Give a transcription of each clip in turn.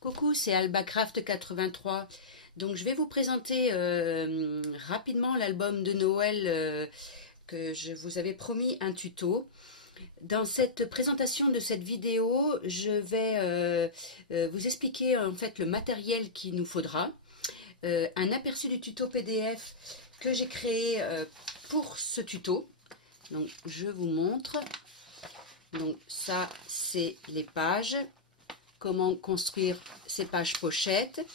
Coucou, c'est AlbaCraft83. Donc je vais vous présenter rapidement l'album de Noël que je vous avais promis un tuto. Dans cette présentation de cette vidéo, je vais vous expliquer en fait le matériel qu'il nous faudra, un aperçu du tuto PDF que j'ai créé pour ce tuto. Donc je vous montre. Donc ça c'est les pages. Comment construire ces pages pochettes,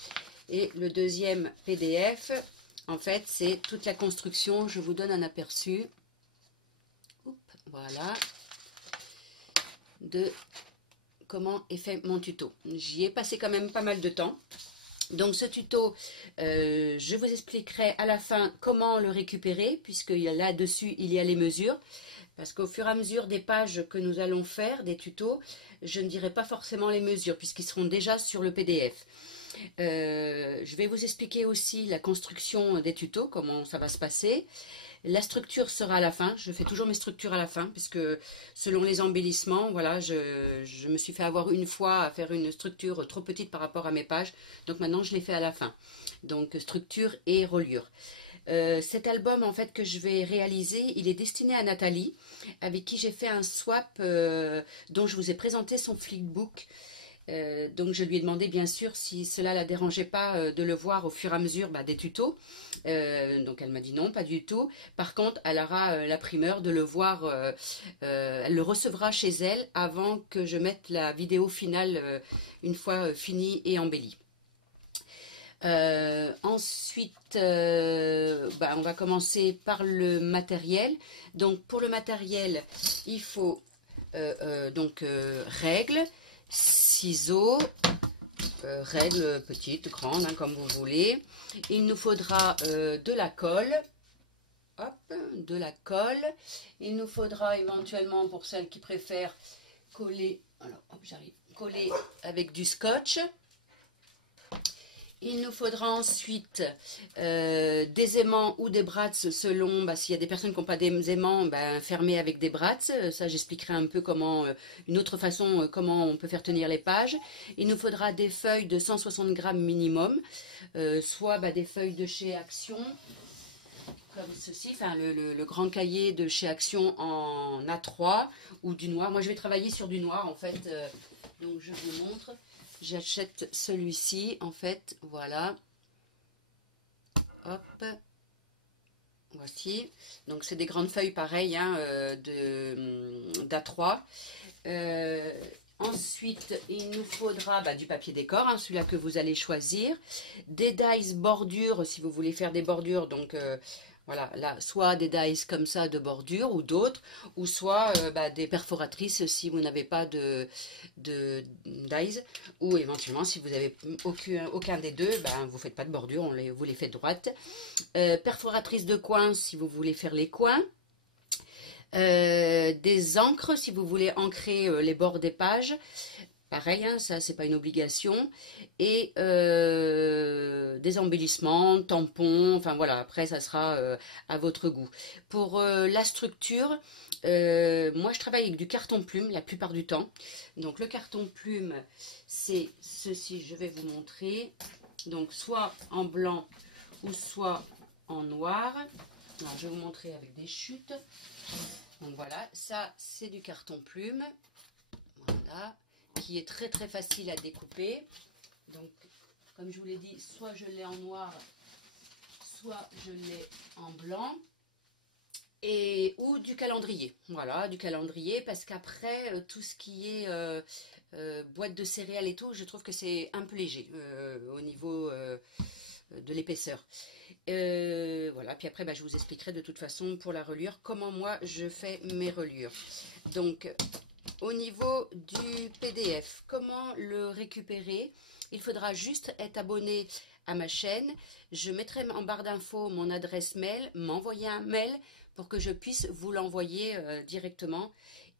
et le deuxième PDF en fait c'est toute la construction. Je vous donne un aperçu, voilà, de comment est fait mon tuto. J'y ai passé quand même pas mal de temps. Donc ce tuto, je vous expliquerai à la fin comment le récupérer, puisque là-dessus il y a les mesures. Parce qu'au fur et à mesure des pages que nous allons faire, des tutos, je ne dirai pas forcément les mesures, puisqu'ils seront déjà sur le PDF. Je vais vous expliquer aussi la construction des tutos, comment ça va se passer. La structure sera à la fin. Je fais toujours mes structures à la fin, puisque selon les embellissements, voilà, je me suis fait avoir une fois à faire une structure trop petite par rapport à mes pages. Donc maintenant, je les fais à la fin. Donc structure et reliure. Cet album en fait que je vais réaliser, il est destiné à Nathalie, avec qui j'ai fait un swap dont je vous ai présenté son flipbook. Donc je lui ai demandé bien sûr si cela la dérangeait pas de le voir au fur et à mesure des tutos. Donc elle m'a dit non, pas du tout. Par contre elle aura la primeur de le voir, elle le recevra chez elle avant que je mette la vidéo finale une fois finie et embellie. Ensuite, on va commencer par le matériel. Donc pour le matériel, il faut règles, ciseaux, règles petites, grandes, hein, comme vous voulez. Il nous faudra de la colle. Hop, de la colle. Il nous faudra éventuellement, pour celles qui préfèrent, coller. Alors, hop, j'arrive. Coller avec du scotch. Il nous faudra ensuite des aimants ou des brats selon, s'il y a des personnes qui n'ont pas des aimants, fermer avec des brats. Ça, j'expliquerai un peu comment, une autre façon, comment on peut faire tenir les pages. Il nous faudra des feuilles de 160 grammes minimum, soit des feuilles de chez Action, comme ceci, enfin le grand cahier de chez Action en A3 ou du noir. Moi, je vais travailler sur du noir en fait, donc je vous montre. J'achète celui-ci, en fait, voilà. Hop. Voici. Donc, c'est des grandes feuilles pareilles, hein, d'A3. Ensuite, il nous faudra du papier décor, hein, celui-là que vous allez choisir. Des dies bordures, si vous voulez faire des bordures, donc... voilà, là, soit des dies comme ça de bordure ou d'autres, ou soit des perforatrices si vous n'avez pas de dies, ou éventuellement si vous n'avez aucun des deux, vous ne faites pas de bordure, vous les faites droites. Perforatrices de coins si vous voulez faire les coins. Des encres si vous voulez ancrer les bords des pages. Pareil, hein, ça c'est pas une obligation. Et des embellissements, tampons, enfin voilà, après ça sera à votre goût. Pour la structure, moi je travaille avec du carton plume la plupart du temps. Donc le carton plume, c'est ceci, je vais vous montrer. Donc soit en blanc ou soit en noir. Alors, je vais vous montrer avec des chutes. Donc voilà, ça c'est du carton plume. Voilà, qui est très très facile à découper. Donc comme je vous l'ai dit, soit je l'ai en noir, soit je l'ai en blanc, ou du calendrier. Voilà, du calendrier, parce qu'après tout ce qui est boîte de céréales et tout, je trouve que c'est un peu léger au niveau de l'épaisseur. Voilà, puis après je vous expliquerai de toute façon pour la reliure comment moi je fais mes reliures. Donc au niveau du PDF, comment le récupérer? Il faudra juste être abonné à ma chaîne. Je mettrai en barre d'infos mon adresse mail, m'envoyer un mail pour que je puisse vous l'envoyer directement.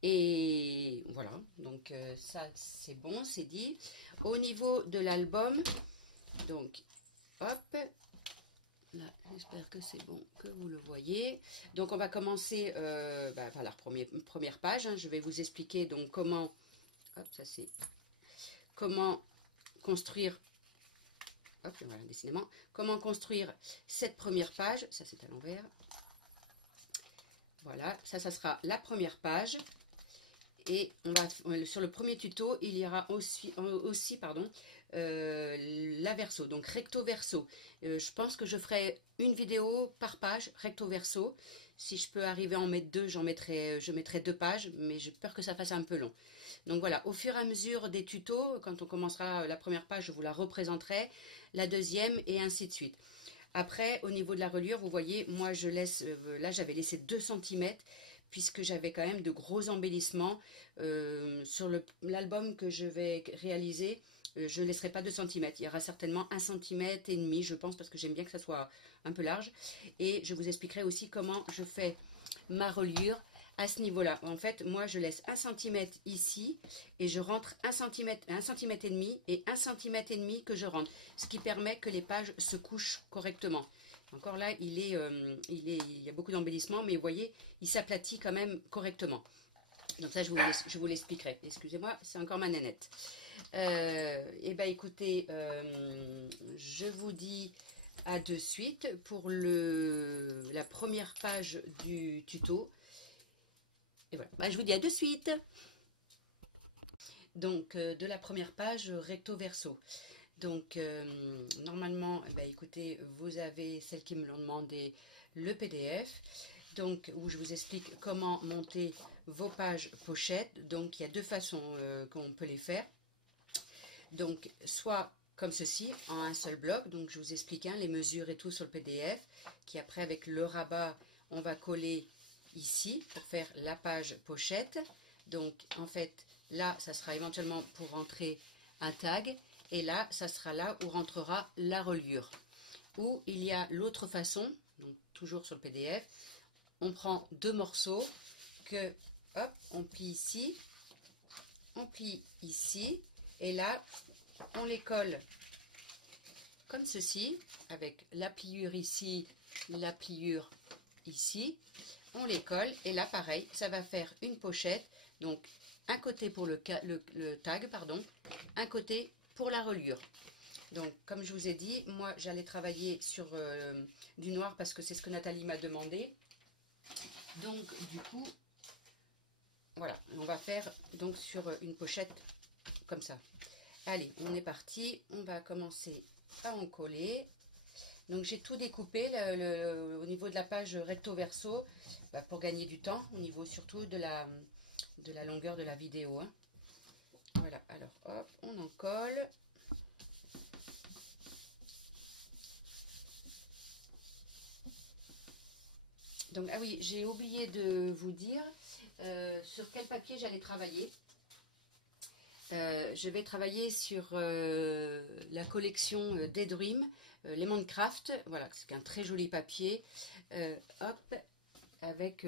Et voilà, donc ça c'est bon, c'est dit. Au niveau de l'album, donc hop, là, j'espère que c'est bon, que vous le voyez. Donc on va commencer par la première page, hein. Je vais vous expliquer donc comment, hop, ça c'est comment construire, hop, voilà, décidément, comment construire cette première page. Ça, c'est à l'envers. Voilà, ça sera la première page. Et on va, sur le premier tuto, il y aura aussi pardon, la verso, donc recto verso. Je pense que je ferai une vidéo par page, recto verso. Si je peux arriver à en mettre deux, je mettrai 2 pages, mais j'ai peur que ça fasse un peu long. Donc voilà, au fur et à mesure des tutos, quand on commencera la première page, je vous la représenterai, la deuxième et ainsi de suite. Après, au niveau de la reliure, vous voyez, moi je laisse, là j'avais laissé 2 cm, puisque j'avais quand même de gros embellissements. Sur l'album que je vais réaliser, je ne laisserai pas 2 cm. Il y aura certainement 1,5 cm, je pense, parce que j'aime bien que ça soit un peu large. Et je vous expliquerai aussi comment je fais ma reliure à ce niveau-là. En fait, moi, je laisse 1 cm ici et je rentre 1 cm, 1 cm et demi et 1 cm et demi que je rentre. Ce qui permet que les pages se couchent correctement. Encore là, il y a beaucoup d'embellissements, mais vous voyez, il s'aplatit quand même correctement. Donc ça, je vous l'expliquerai. Excusez-moi, c'est encore ma nénette. Eh bien, écoutez, je vous dis à de suite pour la première page du tuto. Et voilà, bah, je vous dis à de suite. Donc, de la première page recto verso. Donc, normalement, bah, écoutez, vous avez, celles qui me l'ont demandé, le PDF. Donc, où je vous explique comment monter vos pages pochettes. Donc, il y a 2 façons qu'on peut les faire. Donc, soit comme ceci, en un seul bloc. Donc, je vous explique les mesures et tout sur le PDF. Qui après, avec le rabat, on va coller ici pour faire la page pochette. Donc, en fait, là, ça sera éventuellement pour rentrer un tag. Et là, ça sera là où rentrera la reliure. Ou il y a l'autre façon, donc toujours sur le PDF, on prend 2 morceaux que, hop, on plie ici, on plie ici, et là, on les colle comme ceci, avec la pliure ici, la pliure ici, on les colle, et là, pareil, ça va faire une pochette, donc un côté pour le tag, pardon, un côté pour la reliure. Donc, comme je vous ai dit, moi, j'allais travailler sur du noir parce que c'est ce que Nathalie m'a demandé. Donc, du coup, voilà, on va faire donc sur une pochette comme ça. Allez, on est parti. On va commencer à en coller. Donc, j'ai tout découpé au niveau de la page recto verso pour gagner du temps, au niveau surtout de la longueur de la vidéo. Hein. Voilà, alors hop, on en colle. Donc, ah oui, j'ai oublié de vous dire sur quel papier j'allais travailler. Je vais travailler sur la collection Daydream, Lemon Craft. Voilà, c'est un très joli papier. Hop, avec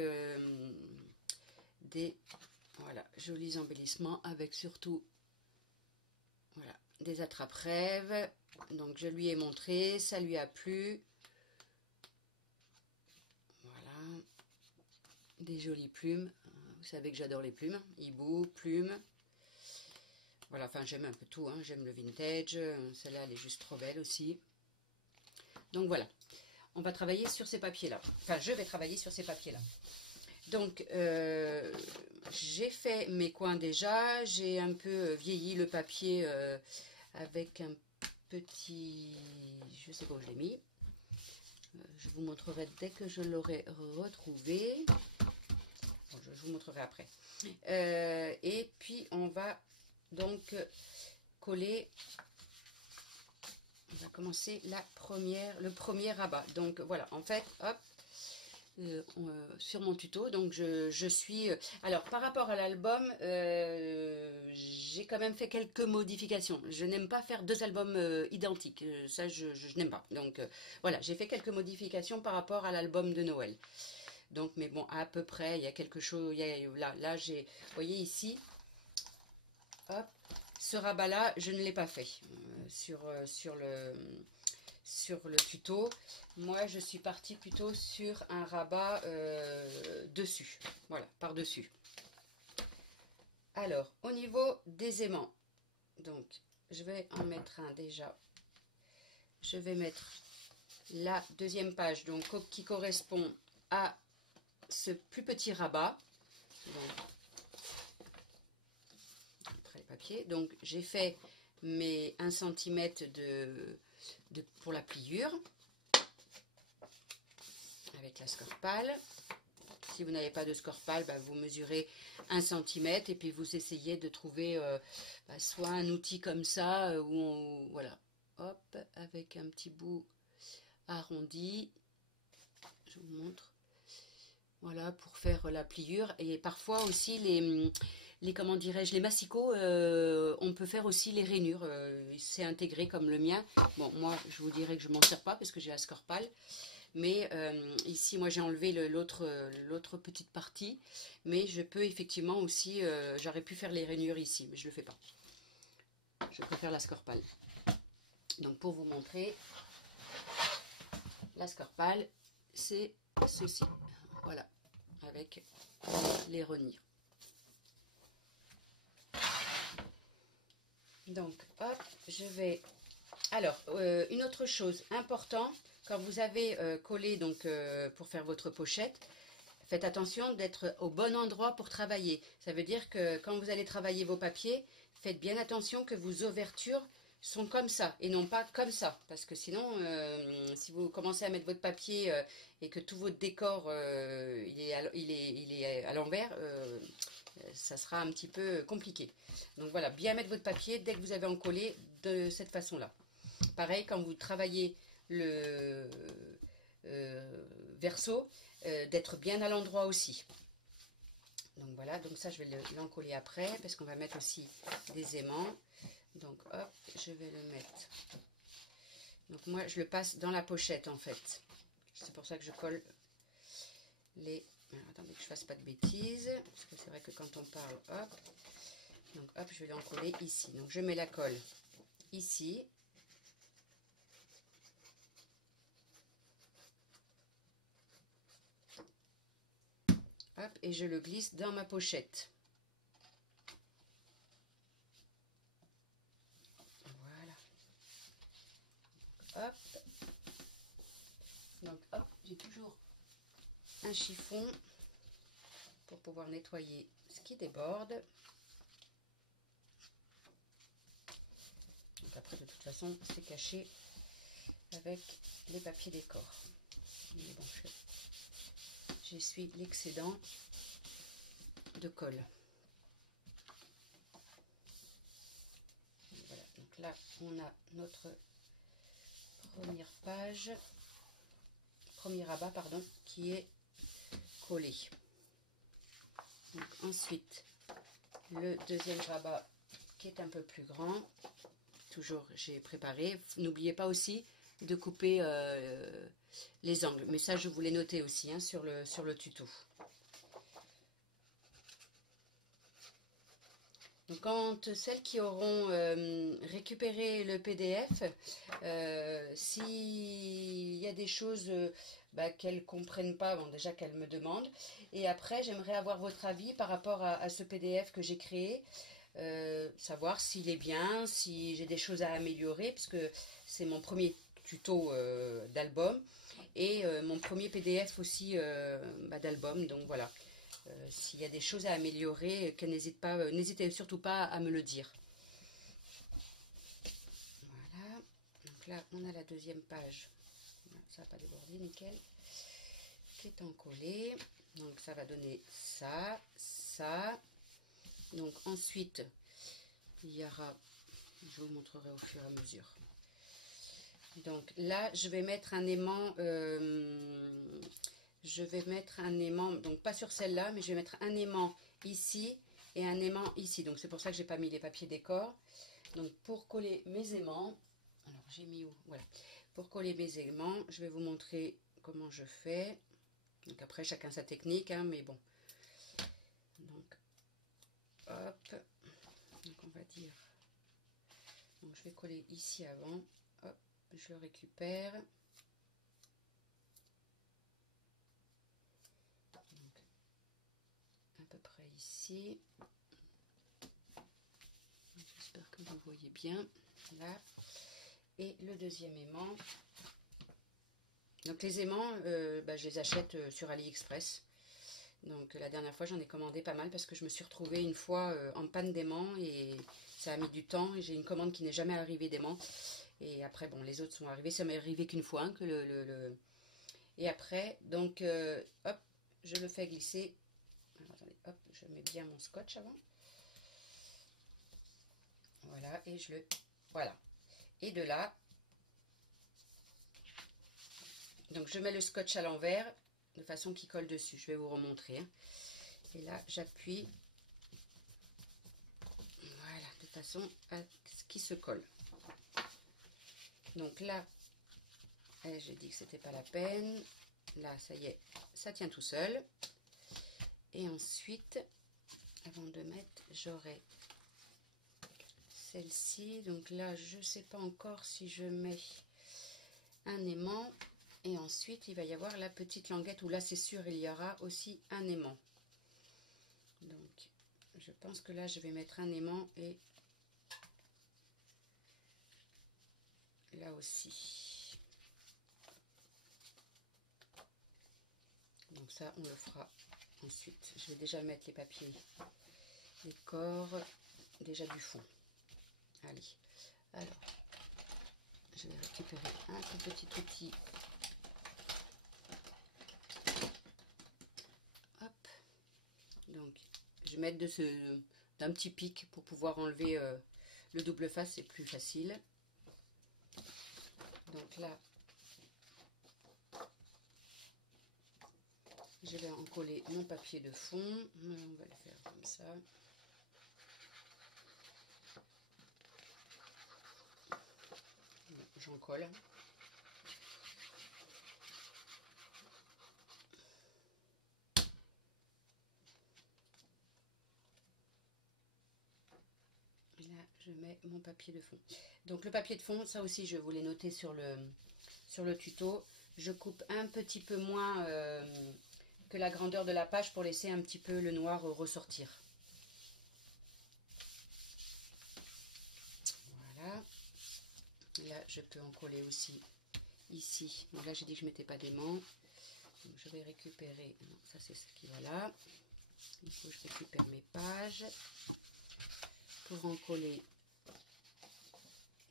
des jolis embellissements, avec surtout voilà, des attrape-rêves. Donc, je lui ai montré, ça lui a plu. Voilà, des jolies plumes. Vous savez que j'adore les plumes. Hibou, plumes. Voilà, enfin j'aime un peu tout. Hein. J'aime le vintage. Celle-là, elle est juste trop belle aussi. Donc voilà, on va travailler sur ces papiers-là. Enfin, je vais travailler sur ces papiers-là. Donc, j'ai fait mes coins déjà. J'ai un peu vieilli le papier avec un petit... Je sais pas où je l'ai mis. Je vous montrerai dès que je l'aurai retrouvé. Bon, je vous montrerai après. Et puis, on va donc coller. On va commencer le premier rabat. Donc, voilà, en fait, hop. Sur mon tuto, donc je suis... alors, par rapport à l'album, j'ai quand même fait quelques modifications. Je n'aime pas faire 2 albums identiques. Ça, je n'aime pas. Donc, voilà, j'ai fait quelques modifications par rapport à l'album de Noël. Donc, mais bon, à peu près, il y a quelque chose... Là j'ai... Vous voyez ici, hop, ce rabat-là, je ne l'ai pas fait sur le tuto. Moi, je suis partie plutôt sur un rabat dessus. Voilà, par-dessus. Alors, au niveau des aimants, donc, je vais en mettre un déjà. Je vais mettre la deuxième page, donc qui correspond à ce plus petit rabat. Donc, après le papier. Donc j'ai fait mes 1 cm pour la pliure avec la scorpale. Si vous n'avez pas de scorpale, bah, vous mesurez 1 cm et puis vous essayez de trouver soit un outil comme ça voilà, hop, avec un petit bout arrondi. Je vous montre. Voilà, pour faire la pliure. Et parfois aussi comment dirais-je, les massicots, on peut faire aussi les rainures. C'est intégré comme le mien. Bon, moi, je vous dirais que je m'en sers pas parce que j'ai la scorpale. Mais ici, moi, j'ai enlevé l'autre petite partie. Mais je peux effectivement aussi, j'aurais pu faire les rainures ici, mais je le fais pas. Je préfère la scorpale. Donc, pour vous montrer, la scorpale, c'est ceci. Voilà, avec les rainures. Donc, hop, je vais... Alors, une autre chose importante, quand vous avez collé donc, pour faire votre pochette, faites attention d'être au bon endroit pour travailler. Ça veut dire que quand vous allez travailler vos papiers, faites bien attention que vos ouvertures sont comme ça et non pas comme ça. Parce que sinon, si vous commencez à mettre votre papier et que tout votre décor il est à l'envers, ça sera un petit peu compliqué. Donc voilà, bien mettre votre papier dès que vous avez encollé de cette façon-là. Pareil, quand vous travaillez le verso, d'être bien à l'endroit aussi. Donc voilà, donc ça je vais l'encoller après parce qu'on va mettre aussi des aimants. Donc hop, je vais le mettre. Donc moi je le passe dans la pochette en fait. C'est pour ça que je colle les... Alors, attendez que je fasse pas de bêtises, parce que c'est vrai que quand on parle, hop. Donc hop, je vais l'encoller ici. Donc je mets la colle ici. Hop, et je le glisse dans ma pochette. Voilà. Hop. Donc hop, j'ai toujours un chiffon pour pouvoir nettoyer ce qui déborde. Donc après, de toute façon, c'est caché avec les papiers décor. Mais bon, j'essuie l'excédent de colle. Voilà, donc là, on a notre première page, premier rabat, pardon, qui est collé. Donc, ensuite, le deuxième rabat qui est un peu plus grand. Toujours, j'ai préparé. N'oubliez pas aussi de couper les angles. Mais ça, je vous l'ai noté aussi hein, sur le tuto. Donc, quand celles qui auront récupéré le PDF, s'il y a des choses qu'elles ne comprennent pas, bon, déjà qu'elles me demandent. Et après, j'aimerais avoir votre avis par rapport à ce PDF que j'ai créé. Savoir s'il est bien, si j'ai des choses à améliorer, puisque c'est mon premier tuto d'album et mon premier PDF aussi d'album. Donc voilà. S'il y a des choses à améliorer, n'hésitez surtout pas à me le dire. Voilà, donc là on a la deuxième page, ça n'a pas débordé, nickel, qui est encollée. Donc ça va donner ça, ça. Donc ensuite, il y aura, je vous montrerai au fur et à mesure. Donc là, je vais mettre un aimant... donc pas sur celle-là, mais je vais mettre un aimant ici et un aimant ici. Donc c'est pour ça que j'ai pas mis les papiers décor. Donc pour coller mes aimants, alors j'ai mis où? Voilà. Pour coller mes aimants, je vais vous montrer comment je fais. Donc après chacun sa technique, hein, mais bon. Donc hop, donc on va dire. Donc je vais coller ici avant. Hop, je le récupère. À peu près ici. J'espère que vous vous voyez bien, là. Et le deuxième aimant. Donc les aimants, je les achète sur AliExpress. Donc la dernière fois, j'en ai commandé pas mal parce que je me suis retrouvée une fois en panne d'aimants et ça a mis du temps. Et j'ai une commande qui n'est jamais arrivée d'aimants. Et après, bon, les autres sont arrivés. Ça m'est arrivé qu'une fois, hein, Et après, donc, hop, je le fais glisser. Alors, attendez, hop, je mets bien mon scotch avant. Voilà, et je le... Voilà. Et de là, donc je mets le scotch à l'envers de façon qu'il colle dessus. Je vais vous remontrer. Hein. Et là, j'appuie. Voilà, de façon à ce qu'il se colle. Donc là, j'ai dit que c'était pas la peine. Là, ça y est, ça tient tout seul. Et ensuite, avant de mettre, j'aurai celle-ci. Donc là, je ne sais pas encore si je mets un aimant. Et ensuite, il va y avoir la petite languette où là, c'est sûr, il y aura aussi un aimant. Donc, je pense que là, je vais mettre un aimant et là aussi. Donc ça, on le fera ensuite. Je vais déjà mettre les papiers, les corps, déjà du fond. Allez, alors, je vais récupérer un tout petit outil. Hop. Donc, je vais mettre d'un petit pic pour pouvoir enlever le double face, c'est plus facile. Donc là, je vais en coller mon papier de fond. On va le faire comme ça. J'en colle. Et là, je mets mon papier de fond. Donc le papier de fond, ça aussi, je voulais noter sur le tuto. Je coupe un petit peu moins que la grandeur de la page pour laisser un petit peu le noir ressortir. Voilà. Là, je peux en coller aussi ici. Donc là, j'ai dit que je ne mettais pas d'aimant. Donc je vais récupérer. Non, ça c'est ce qui va là. Il faut que je récupère mes pages pour en coller.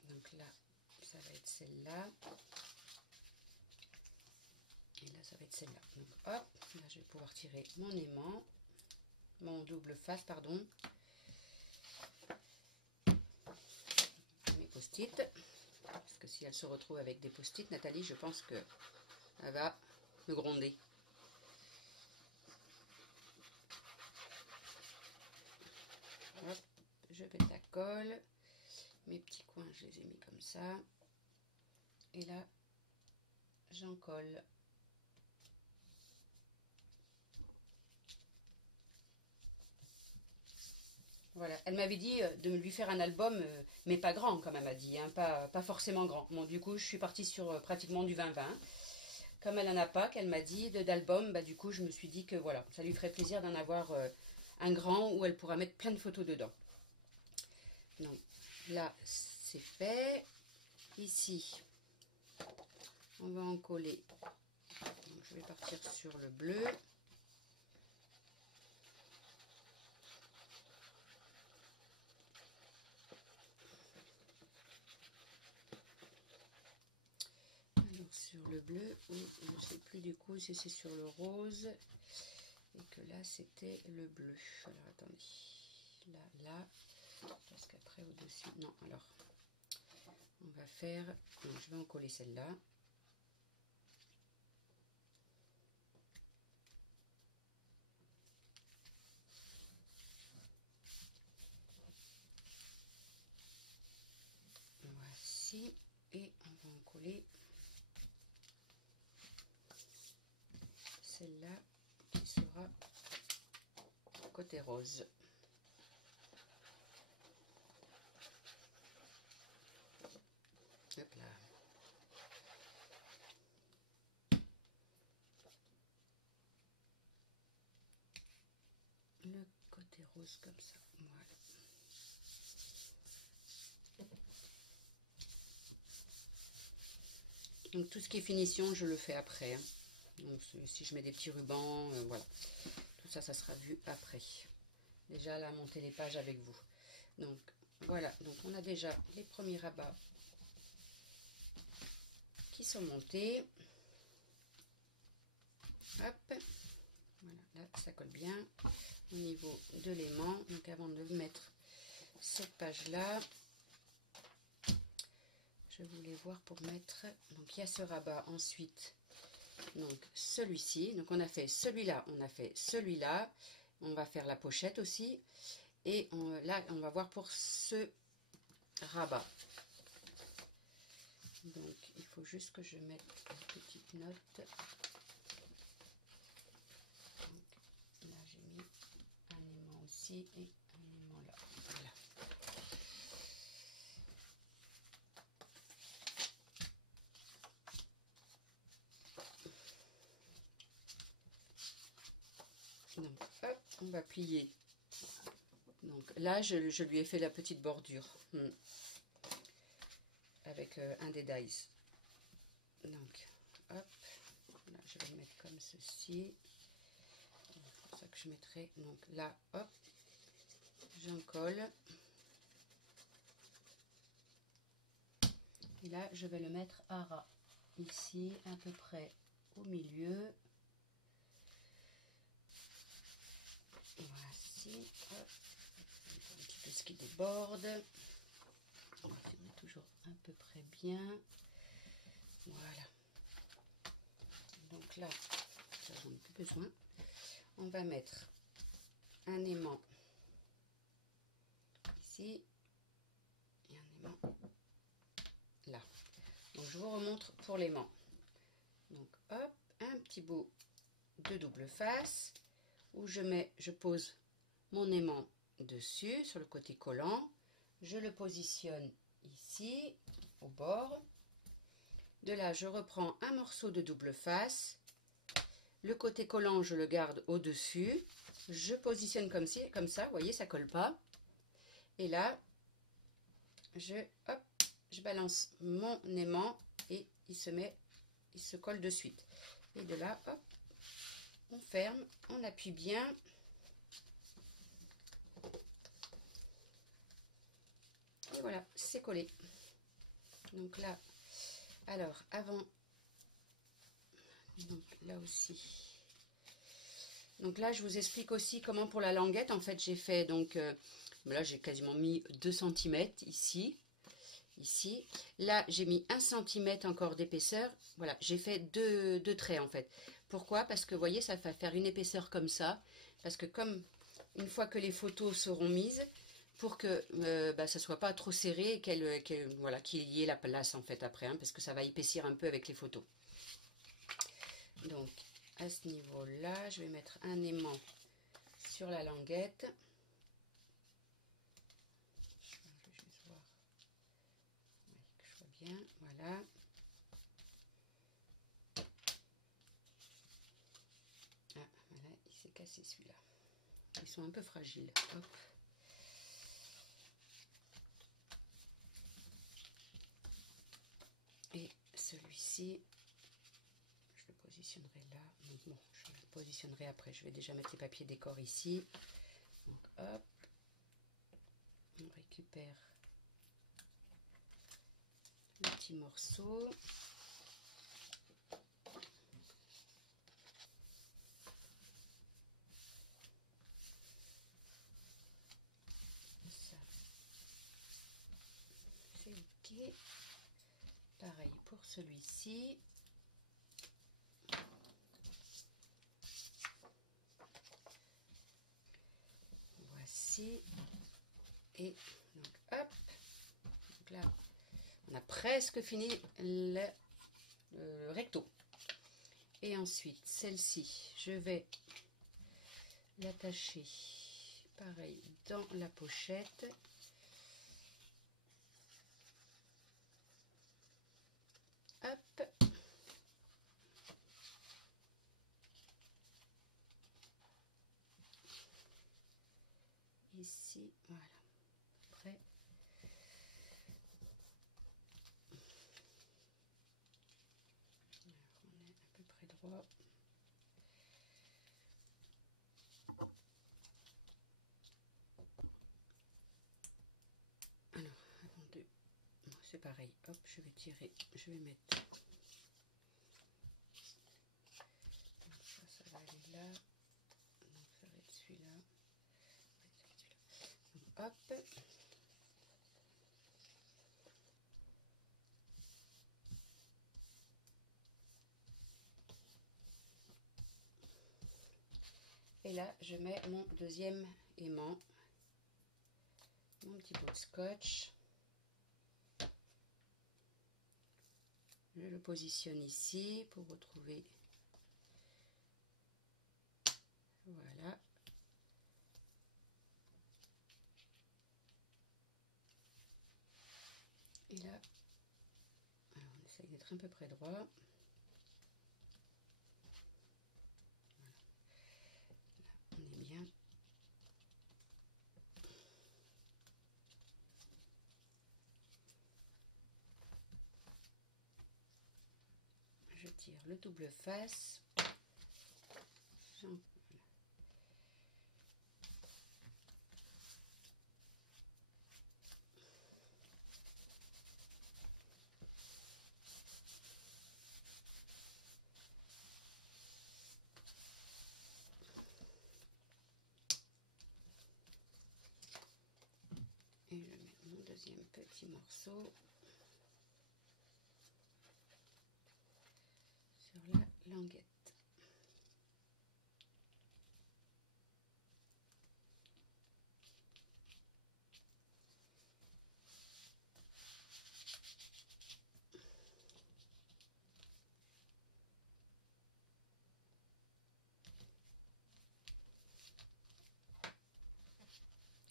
Donc là, ça va être celle-là. Et là, ça va être celle-là. Donc hop, là, je vais pouvoir tirer mon aimant, mon double face, pardon. Mes post-it. Parce que si elle se retrouve avec des post-it, Nathalie, je pense que elle va me gronder. Hop, je mets la colle. Mes petits coins, je les ai mis comme ça. Et là, j'en colle. Voilà, elle m'avait dit de lui faire un album, mais pas grand, comme elle m'a dit, hein, pas forcément grand. Bon, du coup, je suis partie sur pratiquement du 20-20. Comme elle n'en a pas, qu'elle m'a dit d'album, du coup, je me suis dit que voilà, ça lui ferait plaisir d'en avoir un grand où elle pourra mettre plein de photos dedans. Donc, là, c'est fait. Ici, on va en coller. Donc, je vais partir sur le bleu. Alors, sur le bleu, ou je ne sais plus du coup si c'est sur le rose. Et que là, c'était le bleu. Alors, attendez. Là. Parce qu'après, au-dessus... Non, alors, on va faire... Donc, je vais en coller celle-là. Voici. Et on va en coller celle-là qui sera côté rose. Hop là. Le côté rose comme ça. Voilà. Donc tout ce qui est finition, je le fais après. Hein. Donc si je mets des petits rubans, voilà. Tout ça, ça sera vu après. Déjà là, monter les pages avec vous. Donc voilà, donc on a déjà les premiers rabats qui sont montés. Hop, voilà, là ça colle bien au niveau de l'aimant. Donc avant de mettre cette page là, je voulais voir pour mettre, donc il y a ce rabat, ensuite donc celui-ci, donc on a fait celui-là, on a fait celui-là, on va faire la pochette aussi, et là on va voir pour ce rabat. Donc il faut juste que je mette une petite note. Donc, là j'ai mis un aimant aussi et un aimant là, voilà. Donc hop, on va plier. Donc là je lui ai fait la petite bordure avec un des dies. Donc hop, là je vais le mettre comme ceci. C'est pour ça que je mettrai, donc là hop, j'en colle. Et là je vais le mettre à ras, ici à peu près au milieu. Voici, hop, un petit peu ce qui déborde. On va finir toujours à peu près bien. Voilà. Donc là, ça j'en ai plus besoin. On va mettre un aimant ici et un aimant là. Donc je vous remontre pour l'aimant. Donc hop, un petit bout de double face où je pose mon aimant dessus sur le côté collant. Je le positionne ici au bord. De là, je reprends un morceau de double face. Le côté collant, je le garde au-dessus. Je positionne comme ça, vous voyez, ça colle pas. Et là, je balance mon aimant et il se colle de suite. Et de là, hop, on ferme, on appuie bien. Et voilà, c'est collé. Donc là, alors avant, donc là aussi. Donc là, je vous explique aussi comment pour la languette, en fait, j'ai fait, donc là, j'ai quasiment mis 2 cm ici. Ici, là j'ai mis 1 cm encore d'épaisseur. Voilà, j'ai fait deux traits en fait. Pourquoi? Parce que vous voyez, ça va faire une épaisseur comme ça. Parce que comme une fois que les photos seront mises, pour que ça soit pas trop serré, voilà, qu'il y ait la place en fait après, hein, parce que ça va épaissir un peu avec les photos. Donc à ce niveau-là, je vais mettre un aimant sur la languette. Bien, voilà. Ah, voilà, il s'est cassé celui-là. Ils sont un peu fragiles. Hop. Et celui-ci, je le positionnerai là. Donc bon, je le positionnerai après. Je vais déjà mettre les papiers décor ici. Donc hop, on récupère le petit morceau. Ça, c'est ok. Pareil pour celui-ci. Voici. Et donc hop. Donc là, on a presque fini le recto. Et ensuite, celle-ci, je vais l'attacher pareil dans la pochette. Hop. Ici, voilà. Après, 3. Alors, avant de... C'est pareil, hop, je vais tirer, je vais mettre... Donc ça va aller là. Donc ça va être celui-là. Hop. Et là, je mets mon deuxième aimant, mon petit bout de scotch. Je le positionne ici pour retrouver. Voilà. Et là, alors on essaye d'être un peu près droit. Voilà. Là, on est bien. Je tire le double face. Voilà. Et je mets mon deuxième petit morceau sur la languette.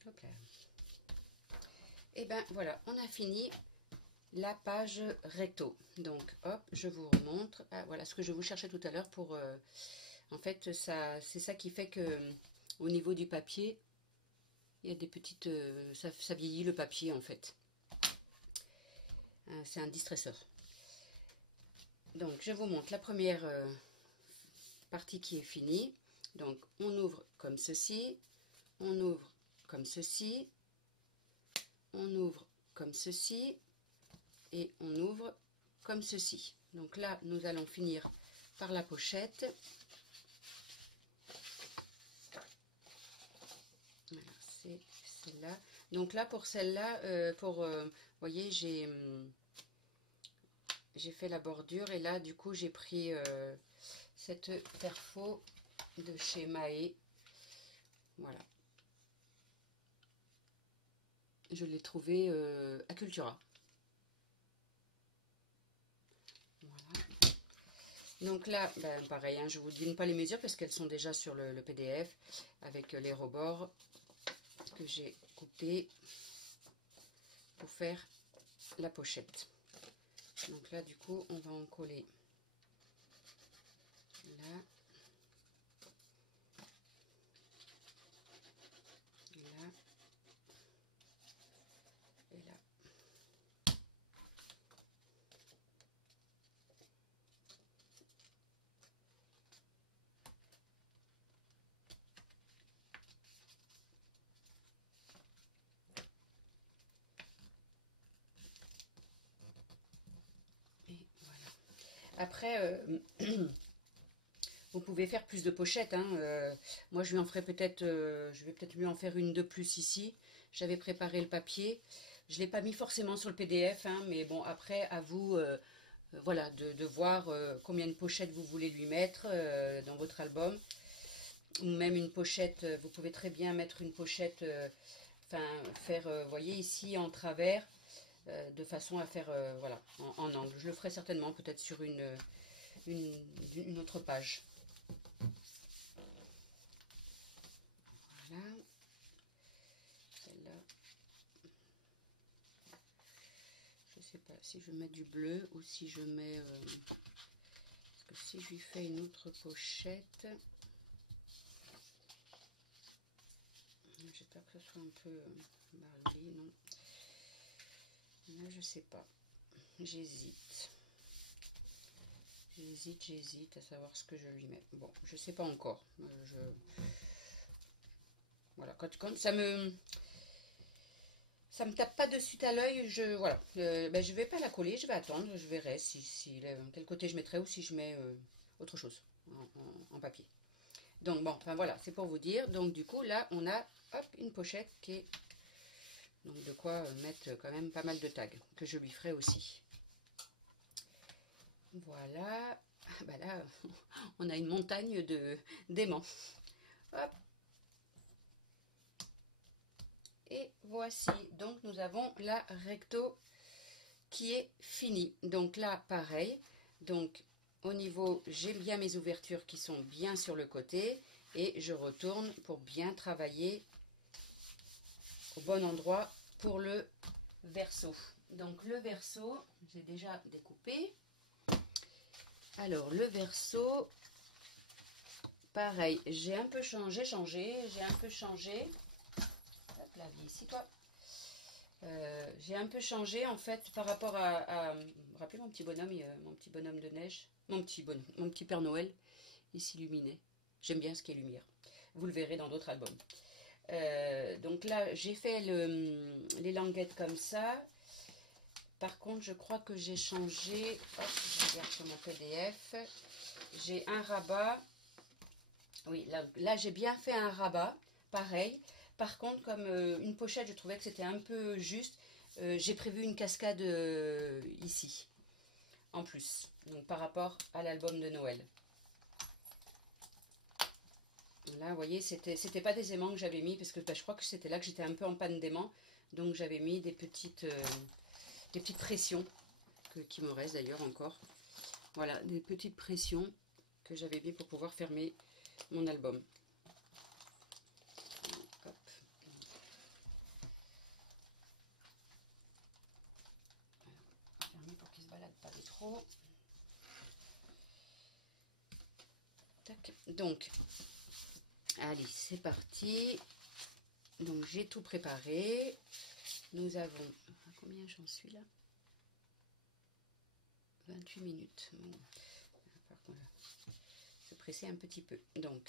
Hop là. Et ben voilà, on a fini la page recto. Donc hop, je vous remontre. Ah, voilà ce que je vous cherchais tout à l'heure pour... en fait, ça, c'est ça qui fait que au niveau du papier, il y a des petites... ça vieillit le papier en fait. C'est un distresseur. Donc je vous montre la première partie qui est finie. Donc on ouvre comme ceci, on ouvre comme ceci, on ouvre comme ceci et on ouvre comme ceci. Donc là nous allons finir par la pochette. Voilà, c'est celle-là. Donc là pour celle-là, voyez, j'ai fait la bordure et là du coup j'ai pris cette perfo de chez Mahé. Voilà. Je l'ai trouvé à Cultura. Voilà. Donc là, ben, pareil, hein, je ne vous donne pas les mesures parce qu'elles sont déjà sur le PDF avec les rebords que j'ai coupés pour faire la pochette. Donc là, du coup, on va en coller là, là et là. Et voilà. Après, vous pouvez faire plus de pochettes. Hein. Moi, je lui en ferai peut-être, je vais peut-être lui en faire une de plus ici. J'avais préparé le papier. Je ne l'ai pas mis forcément sur le PDF, hein, mais bon, après, à vous voilà, de voir combien de pochettes vous voulez lui mettre dans votre album. Ou même une pochette, vous pouvez très bien mettre une pochette, enfin, faire, voyez, ici en travers, de façon à faire, voilà, en angle. Je le ferai certainement peut-être sur une autre page. Voilà. Celle-là. Je ne sais pas si je mets du bleu ou si je mets... parce que si je lui fais une autre pochette... J'espère que ce soit un peu Barbie, non. Là, je sais pas. J'hésite. J'hésite à savoir ce que je lui mets. Bon, je sais pas encore. Voilà, quand ça me tape pas de suite à l'œil, voilà. Ben, je vais pas la coller, je vais attendre, je verrai quel côté je mettrai ou si je mets autre chose en papier. Donc bon, enfin voilà, c'est pour vous dire. Donc du coup, là, on a hop, une pochette qui est... Donc de quoi mettre quand même pas mal de tags, que je lui ferai aussi. Voilà. Ah, bah là, on a une montagne d'aimants. Hop. Et voici. Donc nous avons la recto qui est finie. Donc là, pareil. Donc au niveau, j'ai bien mes ouvertures qui sont bien sur le côté. Et je retourne pour bien travailler au bon endroit pour le verso. Donc le verso, j'ai déjà découpé. Alors le verso, pareil, j'ai un peu changé. Hop là, viens ici toi. J'ai un peu changé en fait par rapport à vous rappelez mon petit bonhomme de neige, mon petit Père Noël, il s'illuminait. J'aime bien ce qui est lumière. Vous le verrez dans d'autres albums. Donc là, j'ai fait les languettes comme ça. Par contre, je crois que j'ai changé. Hop, je regarde sur mon PDF. J'ai un rabat. Oui, là j'ai bien fait un rabat. Pareil. Par contre, comme une pochette, je trouvais que c'était un peu juste. J'ai prévu une cascade ici, en plus. Donc par rapport à l'album de Noël. Là, vous voyez, c'était pas des aimants que j'avais mis, parce que je crois que c'était là que j'étais un peu en panne d'aimants. Donc j'avais mis des petites pressions, qui me restent d'ailleurs encore. Voilà, des petites pressions que j'avais mis pour pouvoir fermer mon album. Hop. Fermer pour qu'il ne se balade pas trop. Tac. Donc, allez, c'est parti. Donc, j'ai tout préparé. Nous avons... Combien j'en suis là? 28 minutes. Bon. Par contre, je vais presser un petit peu. Donc,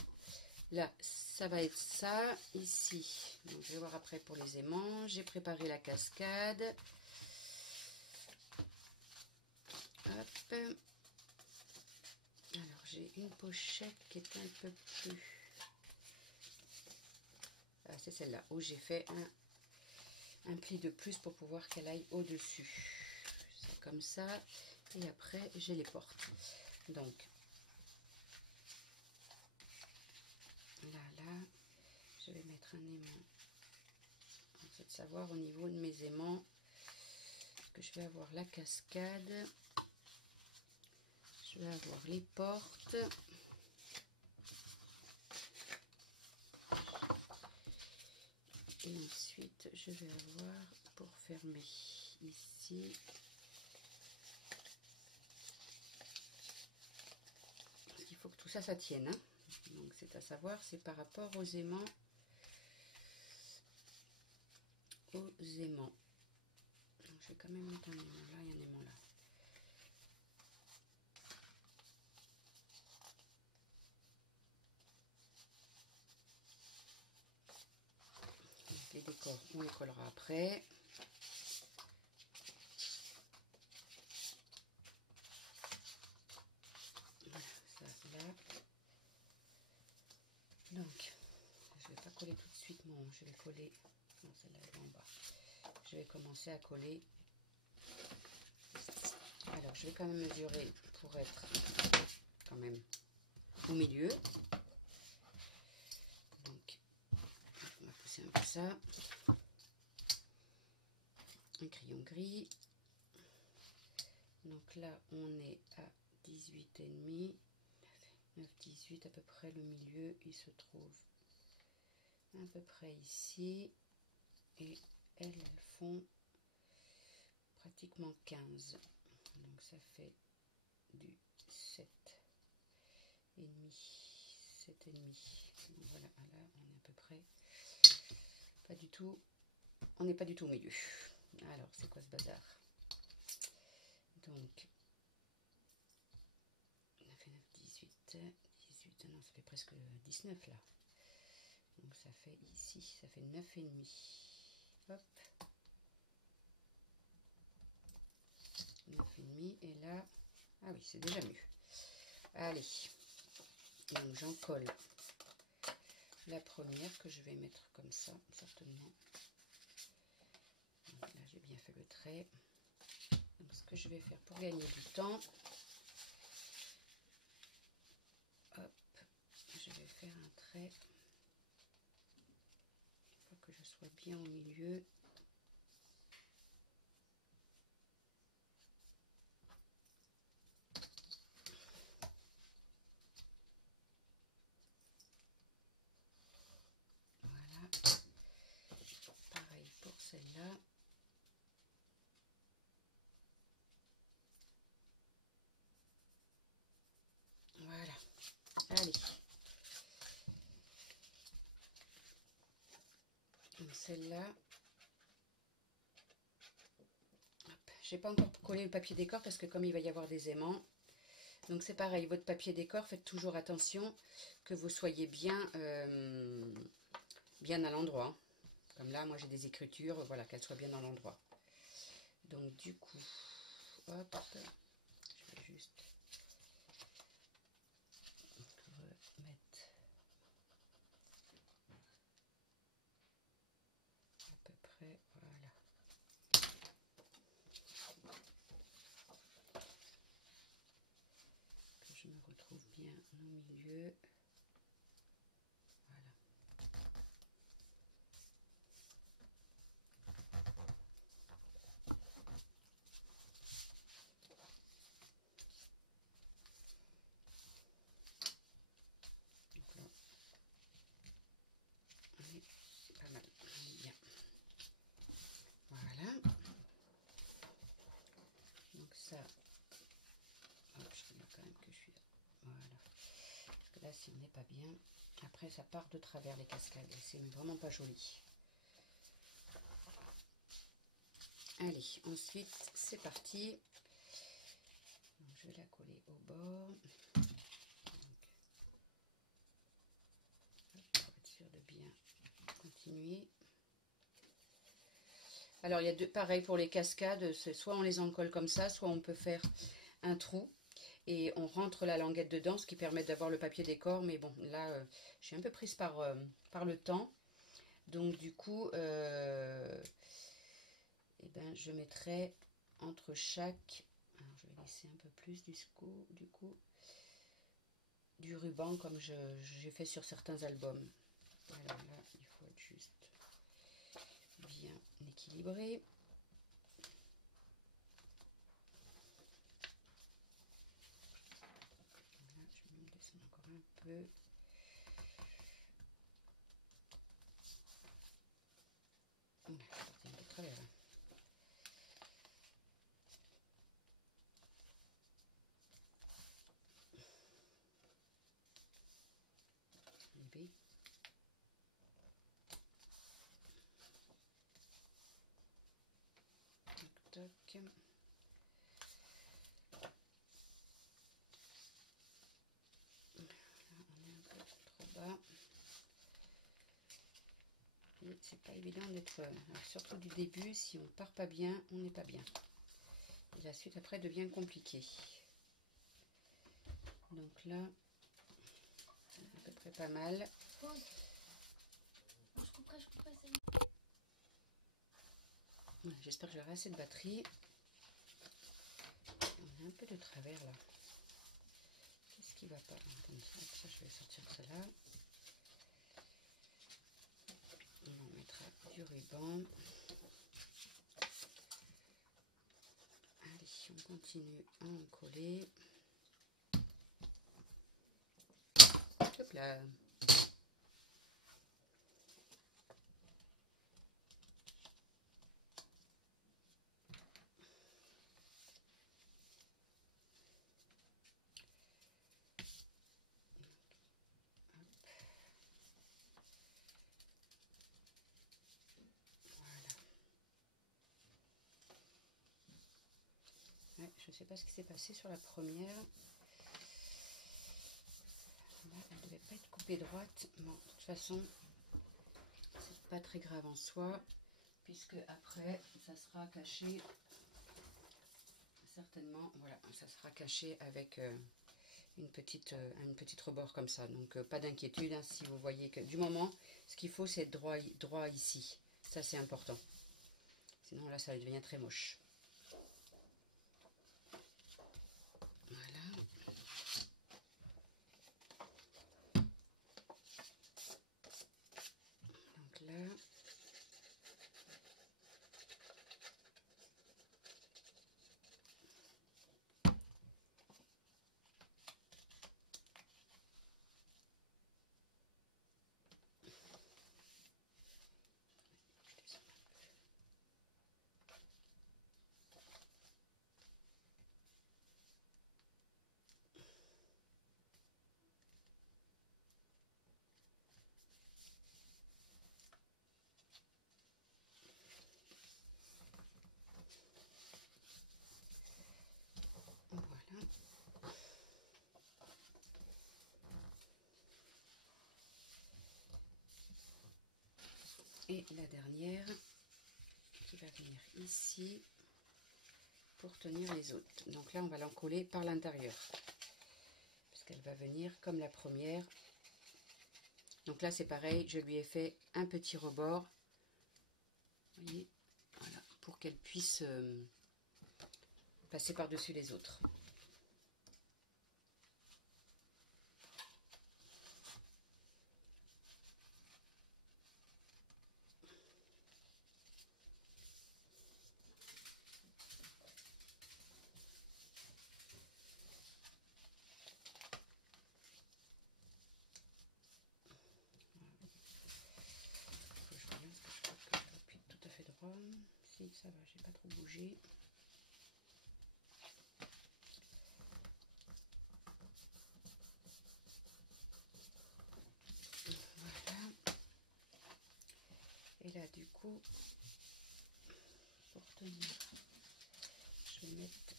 là, ça va être ça, ici. Donc, je vais voir après pour les aimants. J'ai préparé la cascade. Hop. Alors, j'ai une pochette qui est un peu plus... Ah, c'est celle-là, où j'ai fait un pli de plus pour pouvoir qu'elle aille au-dessus. C'est comme ça. Et après, j'ai les portes. Donc, là, je vais mettre un aimant. C'est de savoir au niveau de mes aimants que je vais avoir la cascade. Je vais avoir les portes. Et ensuite, je vais avoir pour fermer ici. Parce qu'il faut que tout ça, ça tienne. Hein. Donc, c'est à savoir, c'est par rapport aux aimants. Donc, je vais quand même mettre un aimant là et un aimant là. Les décors, on les collera après. Voilà, ça là. Donc, je vais pas coller tout de suite, je vais coller. Non, celle-là est en bas. Je vais commencer à coller. Alors, je vais quand même mesurer pour être quand même au milieu. Donc, on va pousser un peu ça. Un crayon gris. Donc là, on est à 18,5. 9, 18 à peu près, le milieu, il se trouve à peu près ici. Et elles font pratiquement 15. Donc ça fait du 7 et demi, 7 et demi. Donc voilà, là on est à peu près pas du tout, on n'est pas du tout au milieu. Alors c'est quoi ce bazar? Donc 18, non, ça fait presque 19 là. Donc ça fait ici, ça fait 9,5. Hop. 9,5 et là, ah oui, c'est déjà mieux. Allez, donc j'en colle la première que je vais mettre comme ça, certainement. Donc là, j'ai bien fait le trait. Donc ce que je vais faire pour gagner du temps, hop, je vais faire un trait. Il faut que je sois bien au milieu. Voilà. Pareil pour celle-là. Voilà. Allez. Donc celle-là. J'ai pas encore collé le papier décor parce que comme il va y avoir des aimants. Donc c'est pareil, votre papier décor, faites toujours attention que vous soyez bien, bien à l'endroit. Comme là, moi j'ai des écritures, voilà, qu'elles soient bien dans l'endroit. Donc du coup, hop, je vais juste remettre à peu près, voilà. Que je me retrouve bien au milieu. Voilà. Donc là, on est pas mal, on est bien. Voilà. Donc ça, hop, je regarde quand même que je suis là. Voilà. Parce que là, si on n'est pas bien, après ça part de travers les cascades. C'est vraiment pas joli. Allez, ensuite, c'est parti. Donc, je vais la coller au bord. Donc, hop, pour être sûr de bien continuer. Alors, il y a deux, pareil pour les cascades, soit on les encolle comme ça, soit on peut faire un trou et on rentre la languette dedans, ce qui permet d'avoir le papier décor. Mais bon, là, je suis un peu prise par le temps. Donc, du coup, eh ben, je mettrai entre chaque... Alors, je vais laisser un peu plus du coup du ruban comme j'ai fait sur certains albums. Alors là, il faut être juste bien équilibré. Là, je vais me descendre encore un peu. Oh, je suis partie un peu de travers. B. Toc, toc. Là, on est un peu trop bas. Et c'est pas évident d'être... surtout du début, si on part pas bien, on n'est pas bien. Et la suite après devient compliquée. Donc là, c'est à peu près pas mal. Voilà, j'espère que j'aurai assez de batterie. On a un peu de travers là. Qu'est-ce qui va pas? Comme ça, je vais sortir celle-là. On mettra du ruban. Allez, on continue à en coller. Hop là. Ouais, je ne sais pas ce qui s'est passé sur la première. pas être coupée droite. Bon, de toute façon, c'est pas très grave en soi, puisque après, ça sera caché, certainement, voilà, ça sera caché avec un petit rebord comme ça. Donc, pas d'inquiétude, hein, si vous voyez que du moment, ce qu'il faut, c'est être droit ici. Ça, c'est important. Sinon, là, ça devient très moche. Voilà. Donc là... Voilà. Et la dernière qui va venir ici pour tenir les autres. Donc là, on va l'encoller par l'intérieur. Parce qu'elle va venir comme la première. Donc là, c'est pareil, je lui ai fait un petit rebord. Vous voyez, voilà, pour qu'elle puisse passer par-dessus les autres. Faut que je regarde, parce que je crois que j'appuie tout à fait droit. Si, ça va, j'ai pas trop bougé. Voilà. Et là, du coup, pour tenir, je vais mettre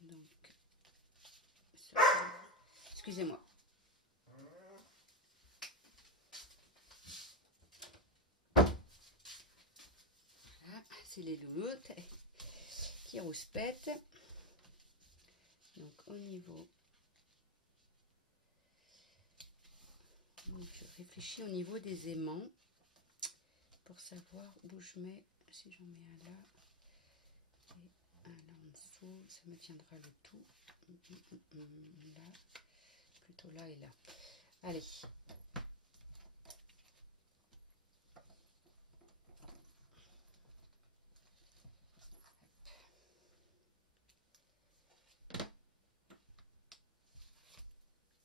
donc, excusez-moi. Voilà, c'est les louloutes qui rouspètent. Donc au niveau, je réfléchis au niveau des aimants pour savoir où je mets, si j'en mets un là et un là en dessous, ça me tiendra le tout. Là, plutôt là et là. Allez.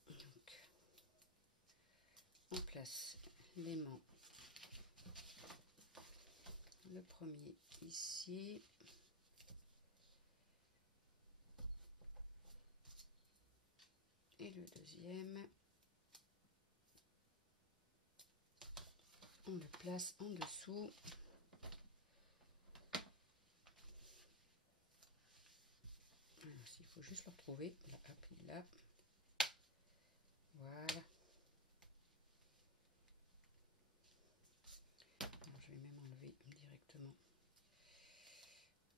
Donc, on place l'aimant, le premier ici. Et le deuxième, on le place en dessous. Alors, il faut juste le retrouver. Là, hop, là. Voilà. Alors, je vais même enlever directement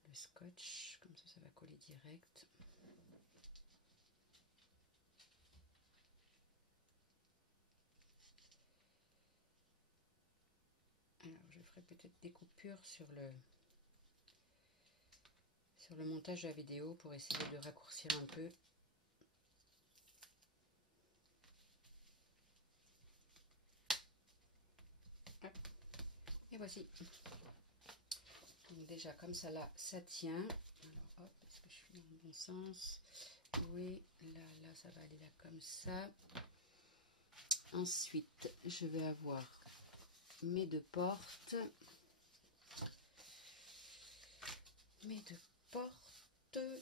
le scotch. Comme ça, ça va coller direct. Alors, je ferai peut-être des coupures sur le montage de la vidéo pour essayer de raccourcir un peu. Hop. Et voici. Donc déjà, comme ça, là, ça tient. Alors, hop, est-ce que je suis dans le bon sens? Oui, là, ça va aller là comme ça. Ensuite, je vais avoir mes deux portes. Donc,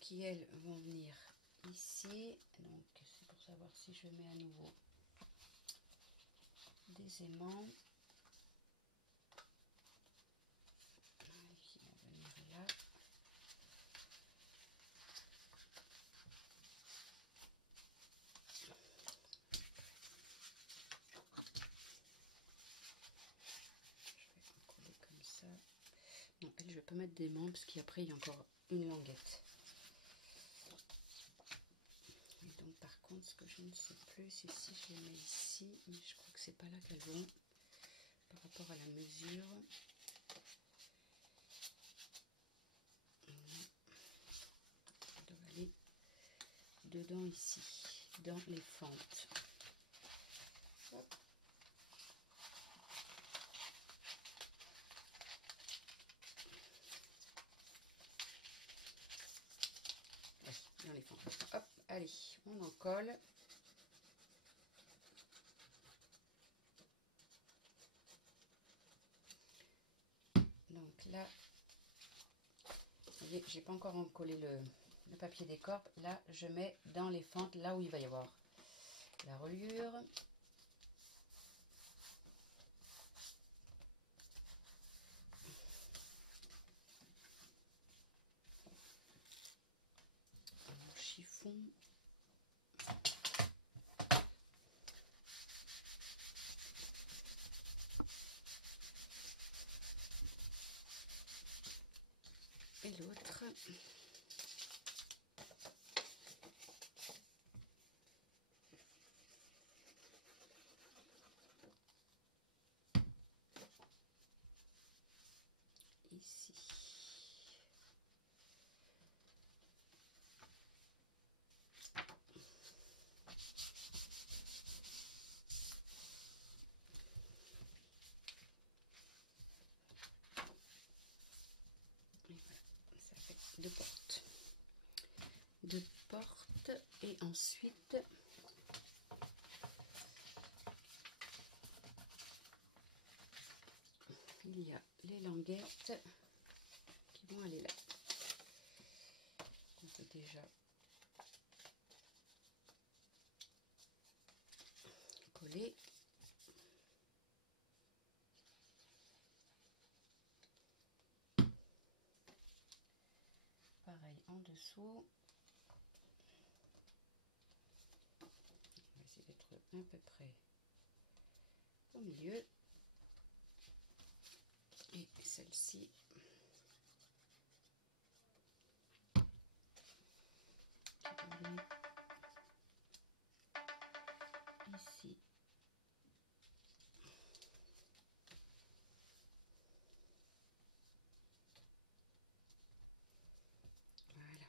qui elles vont venir ici. Donc, c'est pour savoir si je mets à nouveau des aimants. Qui vont venir là. peux mettre des mains parce qu'après il y a encore une languette. Et donc par contre, ce que je ne sais plus, c'est si je les mets ici, mais je crois que c'est pas là qu'elles vont par rapport à la mesure. Elles doivent aller dedans ici, dans les fentes. Hop. Dans les fentes. Hop, allez, on en colle. Donc là, vous voyez, j'ai pas encore encollé le papier décor. Là, je mets dans les fentes, là où il va y avoir la reliure. Mon chiffon. Et l'autre. Ici. Et voilà, ça fait deux portes. Deux portes et ensuite il y a les languettes qui vont aller là. On peut déjà coller. Pareil en dessous. On va essayer d'être à peu près au milieu. Et celle-ci. Ici. Voilà.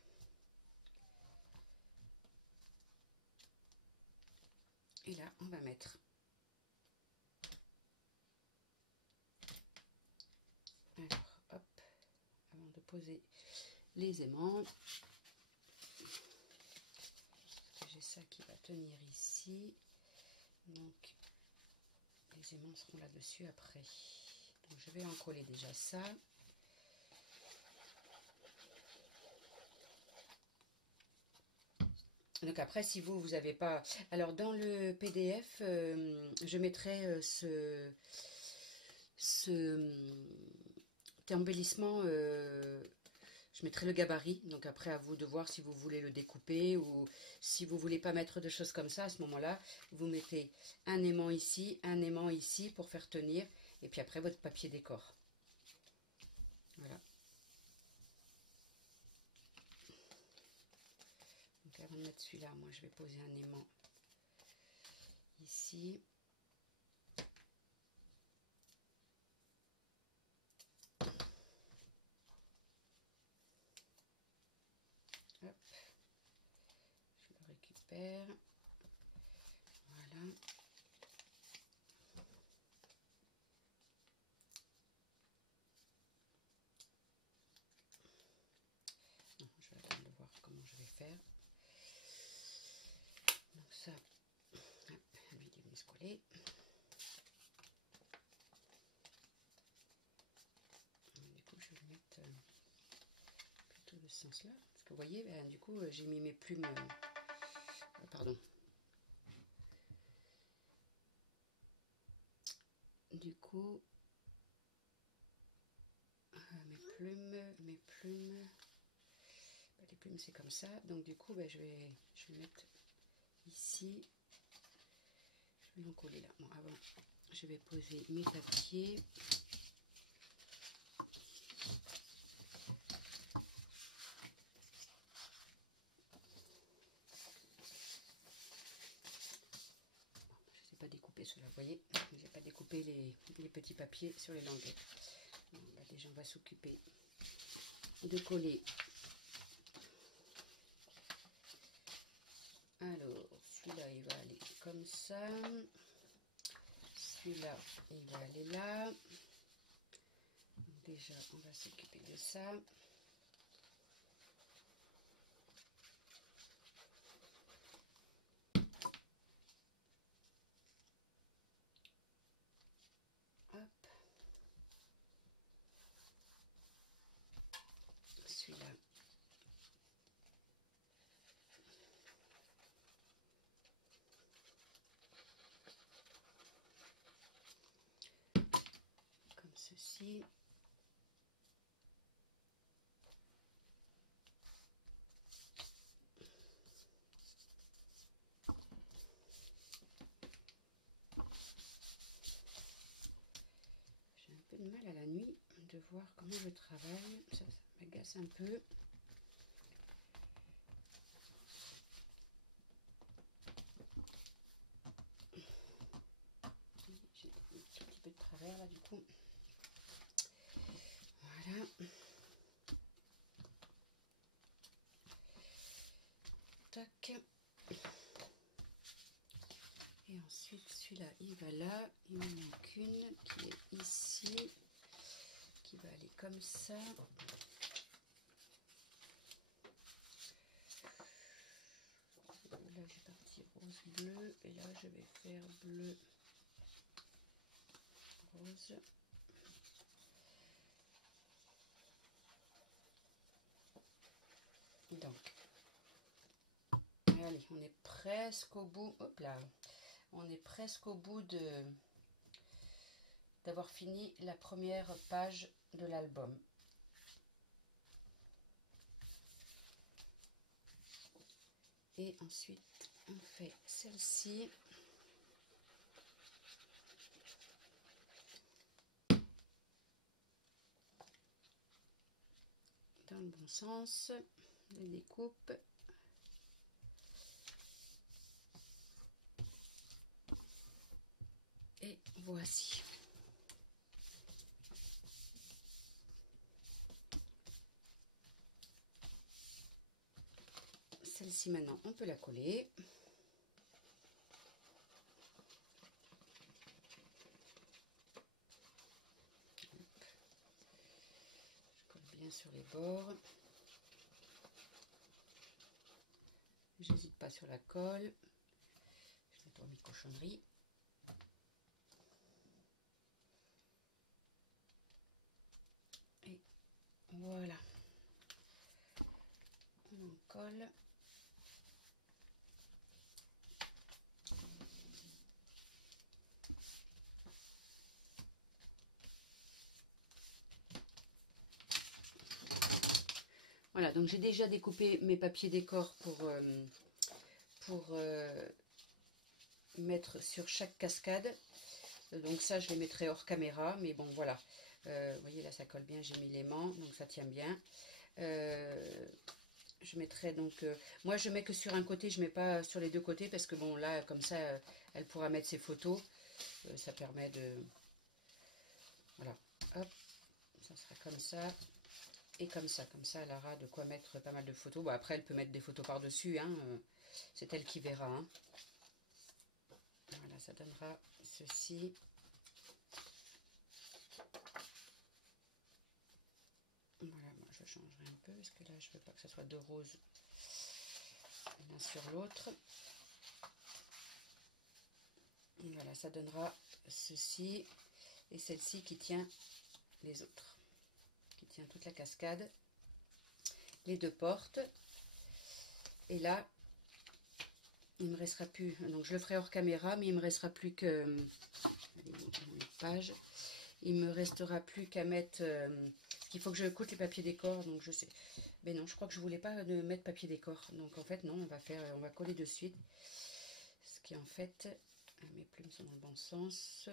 Et là, on va mettre alors, hop, avant de poser les aimants, j'ai ça qui va tenir ici, donc les aimants seront là-dessus après. Donc je vais en coller déjà ça. Donc après, si vous n'avez pas... Alors dans le PDF, je mettrai cet embellissement, je mettrai le gabarit. Donc après, à vous de voir si vous voulez le découper ou si vous voulez pas mettre de choses comme ça. À ce moment-là, vous mettez un aimant ici pour faire tenir. Et puis après, votre papier décor. Voilà. Donc avant de mettre celui-là, moi je vais poser un aimant ici. Hop. Je le récupère. Voilà. Non, je vais attendre de voir comment je vais faire. Donc ça, hop, lui il vient se coller. Du coup, je vais mettre plutôt de ce sens-là. Parce que vous voyez, ben, du coup, j'ai mis mes plumes. Pardon. Du coup, mes plumes. Ben, les plumes, c'est comme ça. Donc, du coup, ben, je vais mettre ici. Je vais en coller là. Bon, avant, je vais poser mes papiers. découpé cela, vous voyez, j'ai pas découpé les petits papiers sur les languettes. Bon, là, déjà on va s'occuper de coller. Alors celui-là il va aller comme ça, celui-là il va aller là. Donc, déjà on va s'occuper de ça. Hop. Celui-là. Comme ceci. J'ai un peu de mal à la nuit de voir comment je travaille, ça m'agace un peu. J'ai un petit peu de travers là du coup. Voilà. Tac. Et ensuite celui-là il va là, il m'en manque une qui est ici, qui va aller comme ça. Là j'ai parti rose bleu et là je vais faire bleu rose. Donc allez, on est presque au bout. Hop là, on est presque au bout d'avoir fini la première page de l'album. Et ensuite on fait celle-ci. Dans le bon sens, les découpes. Et voici. Celle-ci maintenant, on peut la coller. Je colle bien sur les bords. J'hésite pas sur la colle. Je nettoie mes cochonneries. Et voilà. On en colle. Voilà, donc j'ai déjà découpé mes papiers décor pour mettre sur chaque cascade. Donc ça, je les mettrai hors caméra, mais bon, voilà. Vous voyez, là, ça colle bien, j'ai mis l'aimant, donc ça tient bien. Je mettrai donc... moi, je mets que sur un côté, je mets pas sur les deux côtés, parce que bon, là, comme ça, elle pourra mettre ses photos. Ça permet de... Voilà, hop, ça sera comme ça. Et comme ça, elle aura de quoi mettre pas mal de photos. Bon, après, elle peut mettre des photos par-dessus, hein, c'est elle qui verra. Hein. Voilà, ça donnera ceci. Voilà, moi je changerai un peu, parce que là, je ne veux pas que ce soit deux roses l'un sur l'autre. Voilà, ça donnera ceci. Et celle-ci qui tient les autres. Qui tient toute la cascade. Les deux portes. Et là, il me restera plus, donc je le ferai hors caméra, mais il me restera plus que, allez, page, il me restera plus qu'à mettre, parce qu'il faut que je coute les papiers décor, donc je sais, mais non, je crois que je voulais pas de mettre papier décor, donc en fait non, on va coller de suite, ce qui en fait, mes plumes sont dans le bon sens,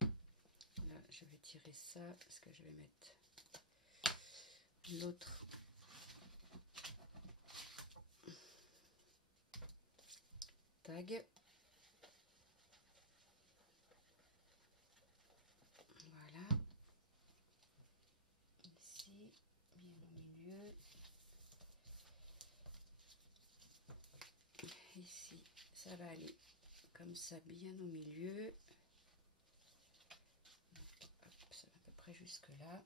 là je vais tirer ça, parce que je vais mettre l'autre. Tag. ça va aller comme ça bien au milieu. Hop, ça va à peu près jusque là.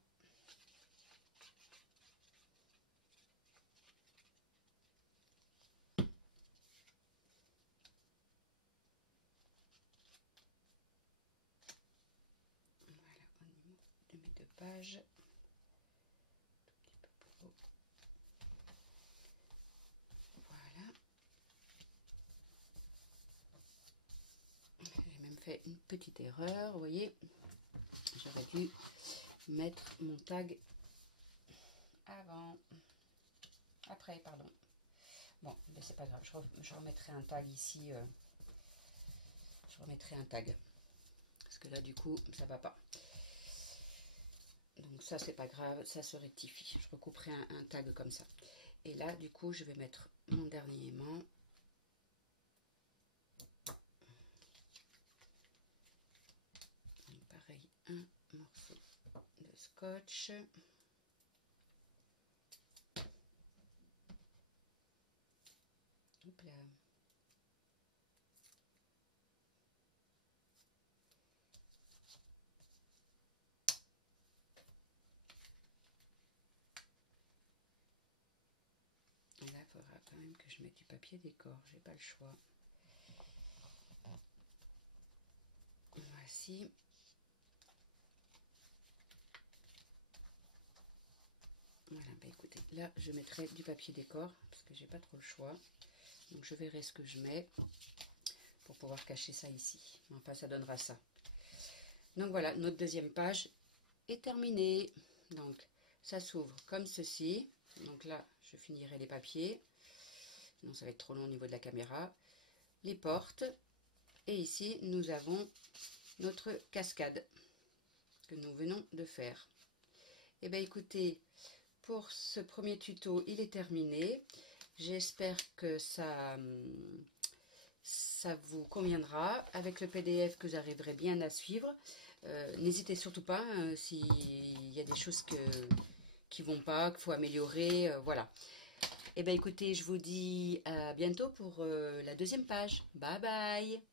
Voilà, au niveau de mes 2 pages. Tout petit peu plus haut. Voilà. J'ai même fait une petite erreur, vous voyez. J'aurais dû mettre mon tag avant. Après, pardon. Bon, mais c'est pas grave. Je remettrai un tag ici. Je remettrai un tag. Parce que là, du coup, ça va pas. Donc ça, c'est pas grave. Ça se rectifie. Je recouperai un tag comme ça. Et là, du coup, je vais mettre mon dernier aimant. Pareil, un morceau de scotch. Hop là. Et là, il faudra quand même que je mette du papier décor. J'ai pas le choix. Voici. Voilà, bah écoutez, là je mettrai du papier décor parce que j'ai pas trop le choix. Donc je verrai ce que je mets pour pouvoir cacher ça ici. Enfin, ça donnera ça. Donc voilà, notre deuxième page est terminée. Donc ça s'ouvre comme ceci. Donc là, je finirai les papiers. Sinon, ça va être trop long au niveau de la caméra. Les portes. Et ici, nous avons notre cascade que nous venons de faire. Et bien écoutez, pour ce premier tuto, il est terminé. J'espère que ça vous conviendra. Avec le PDF, que vous arriverez bien à suivre. N'hésitez surtout pas s'il y a des choses qui vont pas, qu'il faut améliorer. Voilà. Et bien écoutez, je vous dis à bientôt pour la deuxième page. Bye bye!